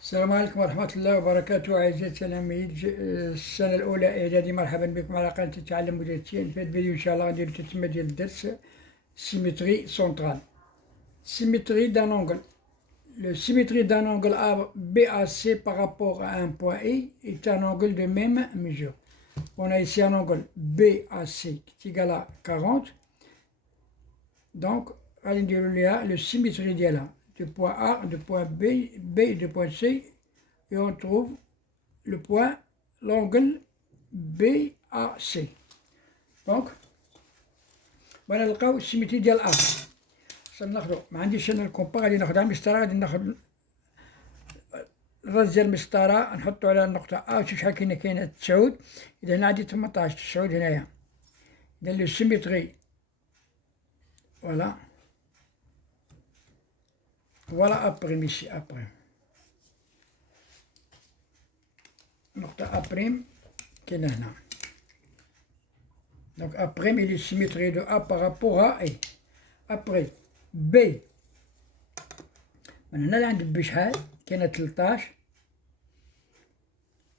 السلام عليكم ورحمة الله وبركاته أعزائي التلاميذ السنة الأولى إعدادي. مرحبا بكم على قناة تعلم مدرسين. في هذا الفيديو إن شاء الله غنديرو تتمة ديال الدرس symétrie centrale. Symétrie d'un angle. Le symétrie d'un angle BAC par rapport à un point I est un angle de même mesure. On a ici un angle BAC qui est égal à 40. Donc, le symétrie ديالها du point A, du point B, du point C, et on trouve le point, l'angle BAC. Donc, voilà نلقاو السيمتري ديال A. ناخدو، ما عنديش انا الكومبا، غادي ناخدها مسطرة، غادي ناخد الراس ديال المسطرة نحطو على النقطة A ونشوف شحال كاينة 9. إذا هنا عندي 18 9 هنايا. إذا لو سيمتري فوالا. Voilà après ici, après. نقطة après كاينة هنا. Donc après il est symétrie de A par rapport à A. Après B من هنا لعند B شحال؟ كاينة 13.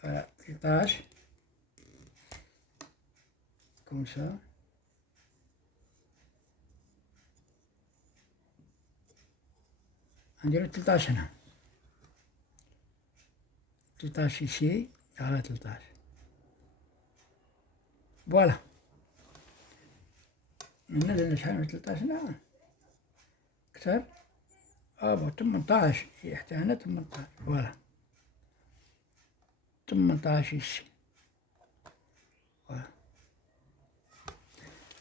Voilà 13 comme ça. نديرو 13 هنا. 13 ici على 13. فوالا. هنا لأن شحال من 13 هنا كتر 18 حتى هنا 18. فوالا 18 ici. فوالا.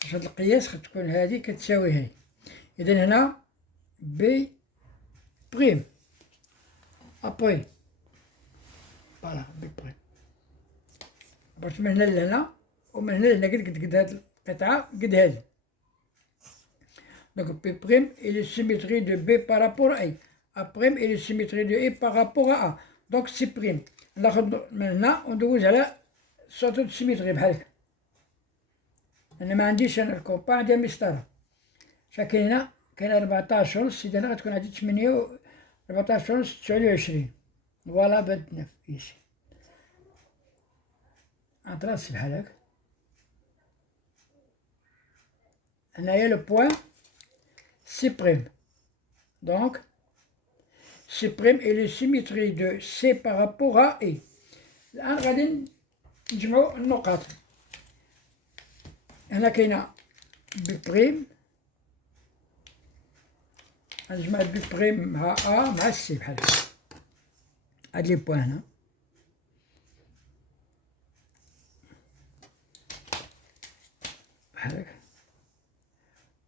باش هاد القياس تكون هادي كتساوي هاي. إذا هنا بي بريم ابري. فوالا بي بريم. باش من هنا لهنا ومن هنا لهنا قد هاد القطعة قد هادي. Donc P' est la symétrie de B par rapport à A. A' est la symétrie de A par rapport à A. Donc C'. ناخد من هنا وندوز على سطر السيمتري بحال هكا. أنا ما عنديش أنا الكومبا، عندي المسطرة. شحال كاين هنا؟ كاين 14 ونص. إذا هنا غتكون عندي 8 14 ونص 29. فوالا 29 ici. انطراسي بحال هكا. هنايا لو بوان C'. Donc, C' est la symétrie de C par rapport à E. الآن غادي نجمعو النقاط. هنا كاينة B'. غنجمع B' مع A مع C بحال هكا. هاد لي بوان هنا. بحال هكا.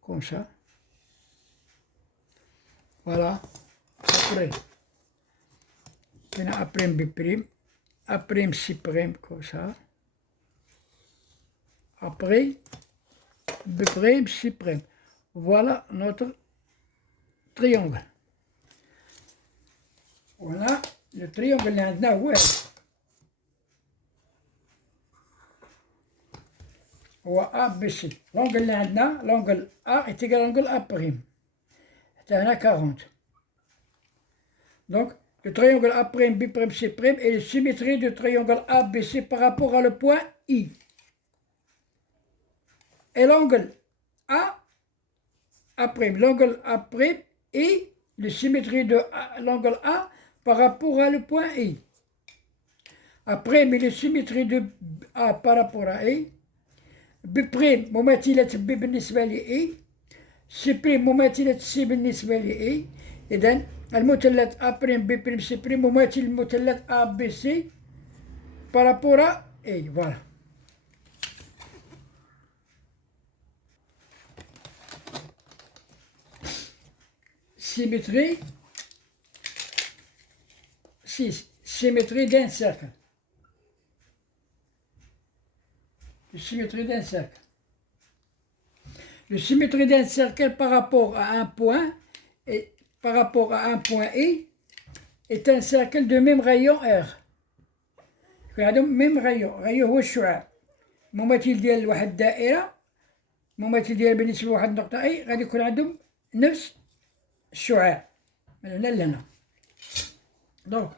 كوم سا. Voilà, après, après B', après C', comme ça, après B', C'. Voilà notre triangle. Voilà le triangle اللي عندنا هو ABC. L'angle اللي عندنا l'angle A est égal à l'angle A'. حتى هنا 40. Donc, le triangle A', B', C' est la symétrie du triangle ABC par rapport à le point I. Et l'angle l'angle A' est la symétrie de l'angle A par rapport à le point I. Après, mais la symétrie de A par rapport à I. B' مماثلة B بالنسبة لإي. C' مماثلة C بالنسبة لإي. إذن المثلث A', B', C' مماثل للمثلث ABC par rapport à A. Voilà. Symétrie 6. Symétrie d'un cercle. La symétrie d'un cercle. La symétrie d'un cercle par rapport à un point et par rapport à un point I est un cercle de même rayon R. même rayon هو الشعاع. مماثل ديال واحد الدائرة، مماثل ديال بالنسبة لواحد النقطة أي غادي يكون عندهم نفس الشعاع من هنا لهنا. دونك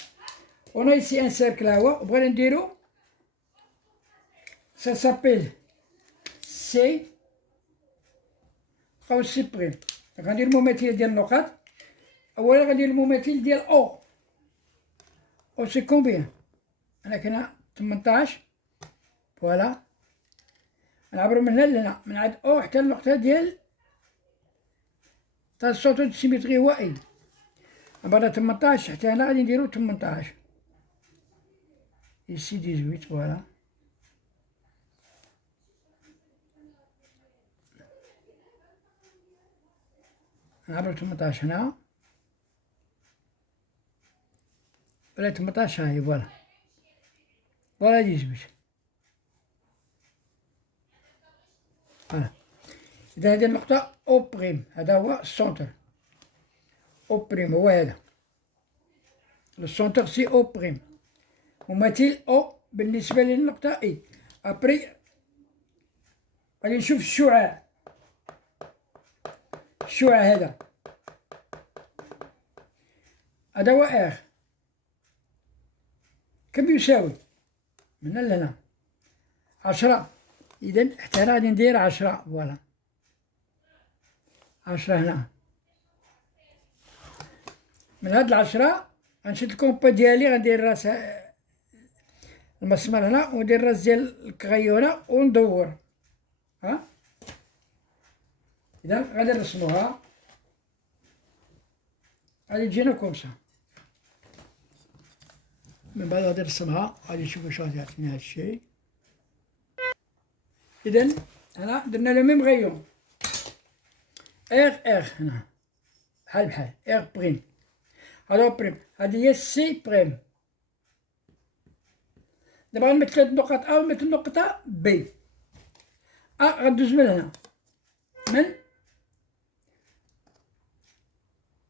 On a ici un cercle là-haut, بغينا نديرو ça s'appelle C أو سي بريم. غندير المماثلة ديال النقط. أولا غندير المماثل ديال أو. أو سي كومبيان؟ أنا كاينة 18. فوالا نعبرو من هنا لهنا، من عند أو حتى النقطة ديال تاع السوتو دو سيميتري هو إي. عبرنا 18 حتى هنا غادي نديرو 18. ici 18. فوالا نعبرو 18 هنا ولا 18 هاي. فوالا فوالا 18. فوالا إذا هذه النقطة أو بريم، هذا هو السونتر. أو بريم هو هذا السونتر، سي أو بريم مماثل أو بالنسبة للنقطة إي. أبري غادي نشوف الشعاع. الشعاع هذا هو آر. كم يساوي؟ من هنا لهنا 10. إذا حتى هنا غادي ندير 10. فوالا 10 هنا. من هاد 10 غنشد الكومبا ديالي، غندير راس المسمار هنا وندير راس ديال الكغيو هنا وندور. ها إذا غادي نرسموها، غادي تجينا كومسا. من بعد غادي نرسمها، غادي نشوفو واش غادي يعطينا هاد الشيء. إذا هنا درنا لو ميم غيون ار هنا بحال بحال ار بريم. هذا هو بريم، هادي هي سي بريم. دابا غنمثل هاد النقط أ ونمثل النقطة بي. أ غدوز من هنا،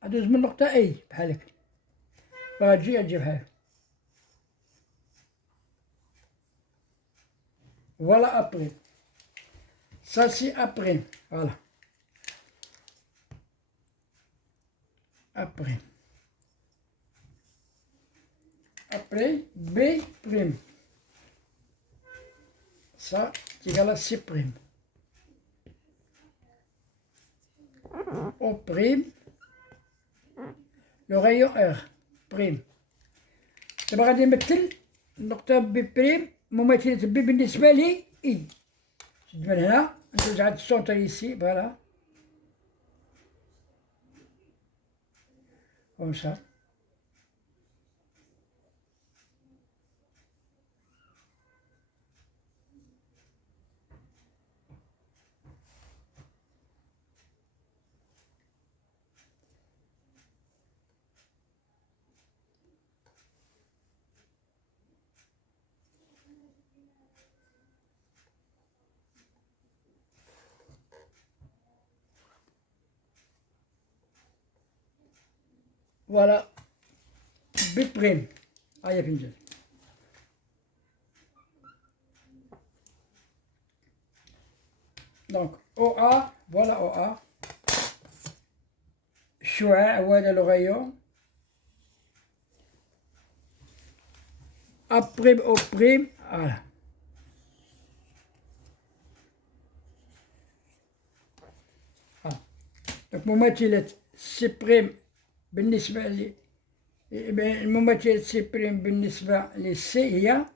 غدوز من النقطة أي بحال هكا، غتجي بحال هكا. فوالا أ بريم، ça c'est après. Voilà. Après. Après, B prime. Ça, c'est égal à C prime. O prime. Le rayon R prime. دابا غادي نمثل النقطة بي بريم مماثلة بي بالنسبة لي إي. نشد من هنا ندوز عند السونتر يسي. فوالا كوم سا. فوالا بي بريم. هيا فين جات. دونك او ا. فوالا او ا الشعاع هو هذا لو غايون. ا بريم او بريم. فوالا دونك مماثلة سي بريم بالنسبة لي، المماثلة سي بريم بالنسبة للسي هي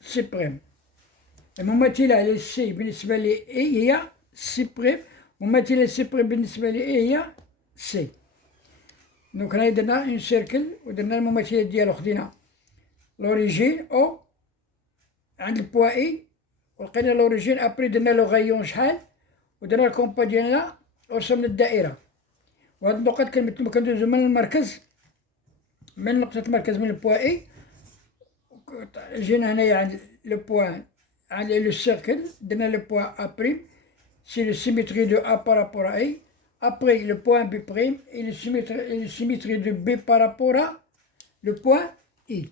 سي بريم. المماثلة للسي بالنسبة لي إي هي سي بريم. مماثلة سي بريم بالنسبة لي إي هي سي. دونك هنا درنا اون سيركل ودرنا المماثلة ديالو، خدينا لوريجين أو عند البوا إي ولقينا لوريجين. أبري درنا لو غايون شحال ودرنا الكومبا ديالنا ورسمنا الدائرة. وهاد النقط كندوزو من المركز، من نقطة المركز من البوا إي. جينا هنايا عند لو بوان، عند لو سيركل درنا لو بوان أ بريم. سي لو سيميتري دو أ بارابور أ إي. Après le point B' et le symétrie de B par rapport à le point I.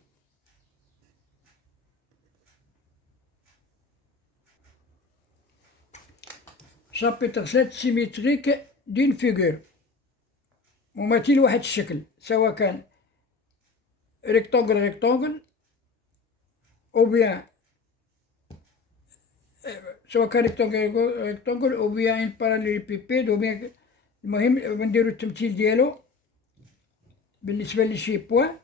Chapitre 7 symétrique d'une figure. مماثل واحد الشكل، سواء كان rectangle, ou bien سواء كان rectangle ou bien une parallélépipède ou bien المهم نديرو التمثيل ديالو بالنسبة لشي بوان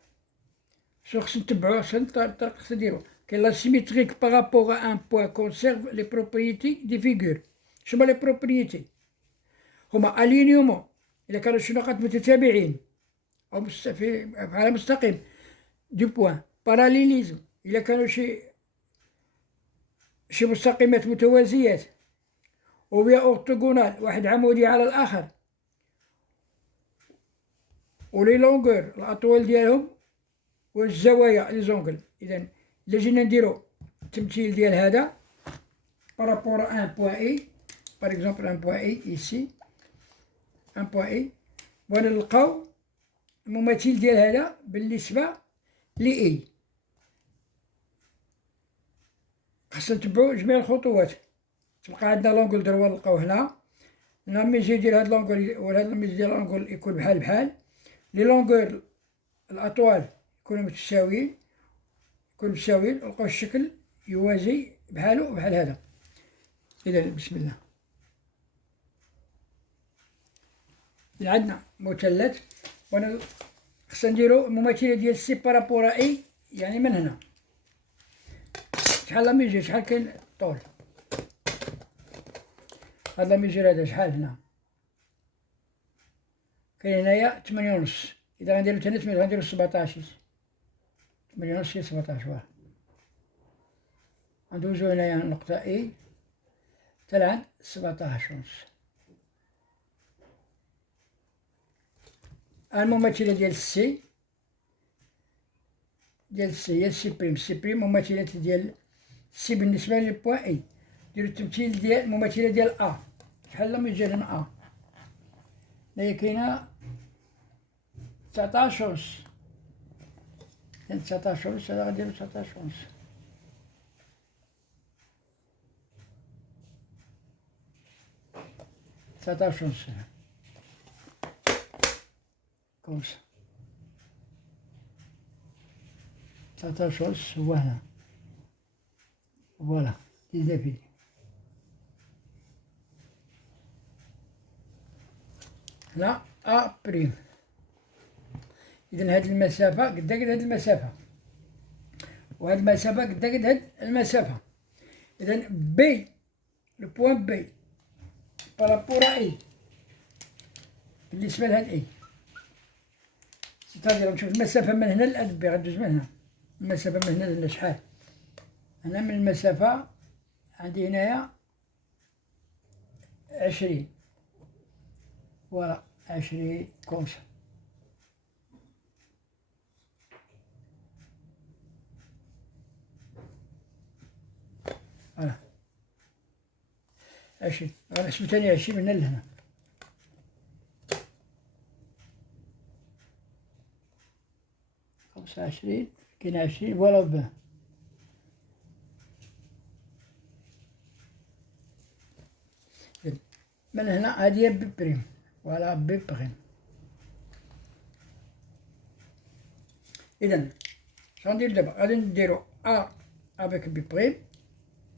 خص نتبعو الطريقة خص نديرو. كاين لا سيميتريك بارابور ا ان بوان كونسيرف لي بروبريتي دي فيغور. شنو لي بروبريتي؟ هما الينيومون إلا كانوا شي نقط متتابعين أو على مستقيم دو بوان. باراليليزم إلا كانوا شي مستقيمات متوازيات. أو بيان أورتوغونال واحد عمودي على الآخر. ولي لونغور الأطوال ديالهم والزوايا لي زونغل. إذا إلا جينا نديرو التمثيل ديال هذا بارابور ان بوان إي باغ إكزومبل ان بوان إي إيسي ان بوان إي ونلقاو المماثل ديال هذا بالنسبة لإي. خاصنا نتبعو جميع الخطوات. تبقى عندنا لونغول دروا نلقاو هنا ميجي ديال هاد لونغول ولا هاد الميجي ديال لونغول يكون بحال لي لونغور الأطوال يكونوا متساويين نلقاو الشكل يوازي بحالو بحال هذا. إذا بسم الله. إذا عندنا مثلث خصنا نديرو المماثلة ديال سي بارابور إي، يعني من هنا شحال لا ميجي شحال كاين الطول. هاد لا ميجي هذا شحال هنا كاين هنايا 8.5. إذا غنديرو تاني 8 غنديرو 17 8.5 هي 17 واه. غندوزو هنايا النقطة إي حتى لعند 17.5. المماثلة ديال السي هي سي بريم مماثلة ديال سي بالنسبة للبوان إي. نديرو التمثيل ديال المماثلة ديال أ شحال لما يجي هنا أ هنايا كاينة 19.5. كاين 19.5 هذا غنديرو 19.5. كوم سا 19.5 هو هنا. فوالا 19. هنا أ بريم. إذا هاد المسافة قد هاد المسافة وهاد المسافة قد هاد المسافة. إذا بي لو بوان بي بارابور إي بالنسبة لهاد إي سيتادير نشوف المسافة من هنا لهاد بي غندوز من هنا. المسافة من هنا لهنا شحال؟ أنا من المسافة عندي هنايا 20. فوالا 20 كومسا. فوالا 20. غنحسبو تاني 20 من هنا لهنا. خمسة 20 كاين 20 فوالا باه. من هنا هادي هي بي بريم. فوالا بي بريم. إذا شغندير دابا؟ غادي نديرو أ افيك بي بريم،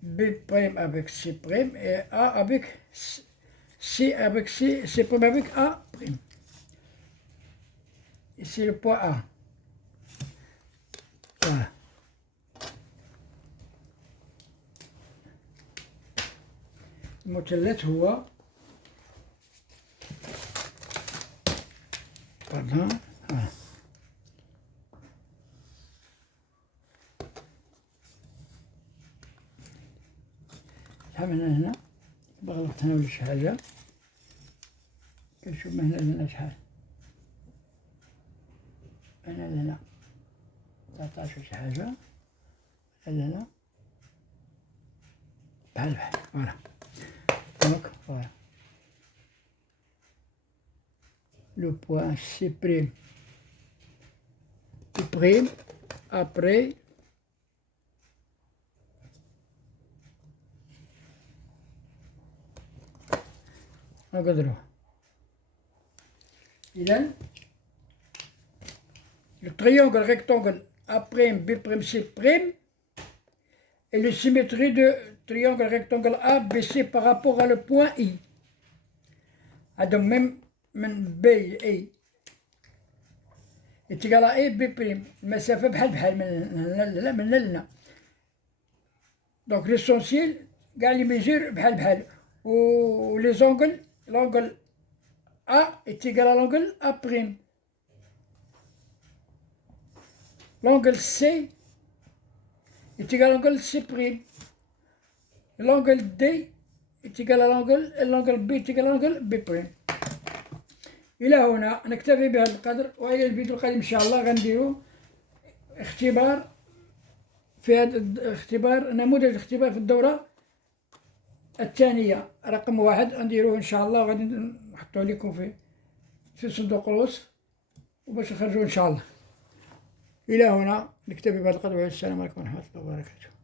بي بريم افيك سي بريم، et A avec C avec C prime avec A prime. Ici le point A. Voilà. المثلث هو pardon شحال من هنا بغلطت هنا ولا شي حاجة. كنشوف من هنا لهنا شحال. هنا لهنا 19 وشي حاجة. لهنا بحال فوالا. دونك فوالا le point C prime P prime après نقدروا. إذا le triangle rectangle A', B', C', et la symétrie de triangle rectangle A, B, C par rapport à le point I. Donc même B, I est égal à A, B'. المسافة بحال من هنا. Donc l'essentiel, قاع les mesures بحال. Ou les angles, l'angle A est égal à l'angle A'. L'angle C est égal à l'angle C'. L'angle D est égal à l'angle B est égal à l'angle B'. إلى هنا نكتفي بهذا القدر، وإلى الفيديو القادم إن شاء الله غنديرو اختبار في هذا الاختبار، نموذج اختبار في الدورة الثانية رقم 1 غنديروه إن شاء الله، وغادي نحطوه لكم في صندوق الوصف وباش نخرجوه إن شاء الله. إلى هنا نكتفي بهذا القدر، والسلام عليكم ورحمة الله وبركاته.